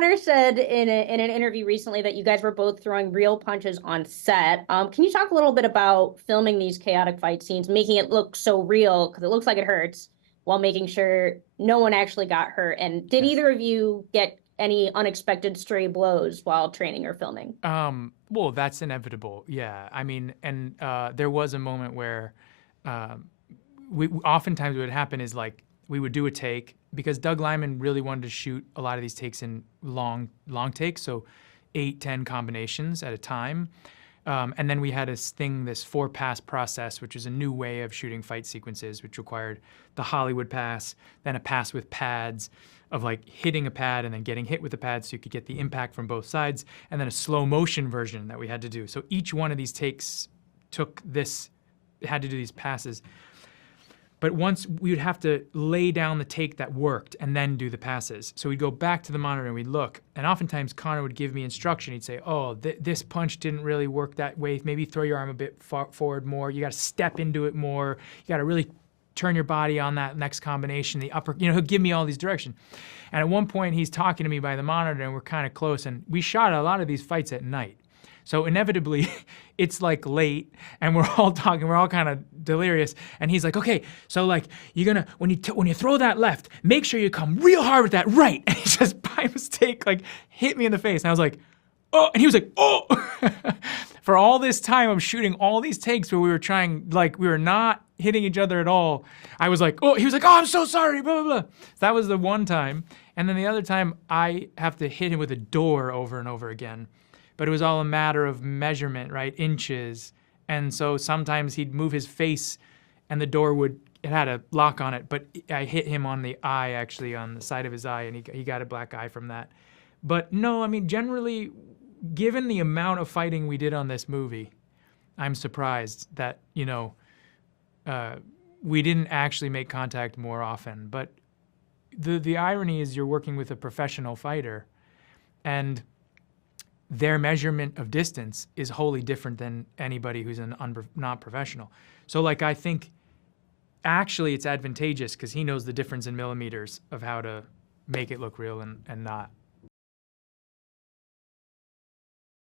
Conor said in an interview recently that you guys were both throwing real punches on set. Can you talk a little bit about filming these chaotic fight scenes, making it look so real because it looks like it hurts, while making sure no one actually got hurt? And did Yes. either of you get any unexpected stray blows while training or filming? Well, that's inevitable. Yeah. I mean, and there was a moment where um, we oftentimes what would happen is like we would do a take because Doug Lyman really wanted to shoot a lot of these takes in long takes, so 8, 10 combinations at a time. And then we had this 4-pass process, which is a new way of shooting fight sequences, which required the Hollywood pass, then a pass with pads of like hitting a pad and then getting hit with the pad so you could get the impact from both sides, and then a slow motion version that we had to do. So each one of these takes had to do these passes. But once we would have to lay down the take that worked and then do the passes. So we'd go back to the monitor and we'd look. And oftentimes Conor would give me instruction. He'd say, oh, this punch didn't really work that way. Maybe throw your arm a bit forward more. You got to step into it more. You got to really turn your body on that next combination, the upper, he'll give me all these directions. And at one point he's talking to me by the monitor and we're kind of close. And we shot a lot of these fights at night. So inevitably, it's like late, and we're all talking. We're all kind of delirious, and he's like, "Okay, so like you're gonna when you throw that left, make sure you come real hard with that right." And he just by mistake like hit me in the face, and I was like, "Oh!" And he was like, "Oh!" For all this time of shooting all these takes where we were trying, like we were not hitting each other at all, I was like, "Oh!" He was like, "Oh, I'm so sorry." Blah blah blah. So that was the one time, and then the other time I have to hit him with a door over and over again. But it was all a matter of measurement, right? Inches. And so sometimes he'd move his face and the door it had a lock on it, but I hit him on the eye, actually, on the side of his eye, and he got a black eye from that. But no, I mean, generally, given the amount of fighting we did on this movie, I'm surprised that, we didn't actually make contact more often. But the irony is you're working with a professional fighter, and their measurement of distance is wholly different than anybody who's not professional. So like I think actually it's advantageous because he knows the difference in millimeters of how to make it look real and not.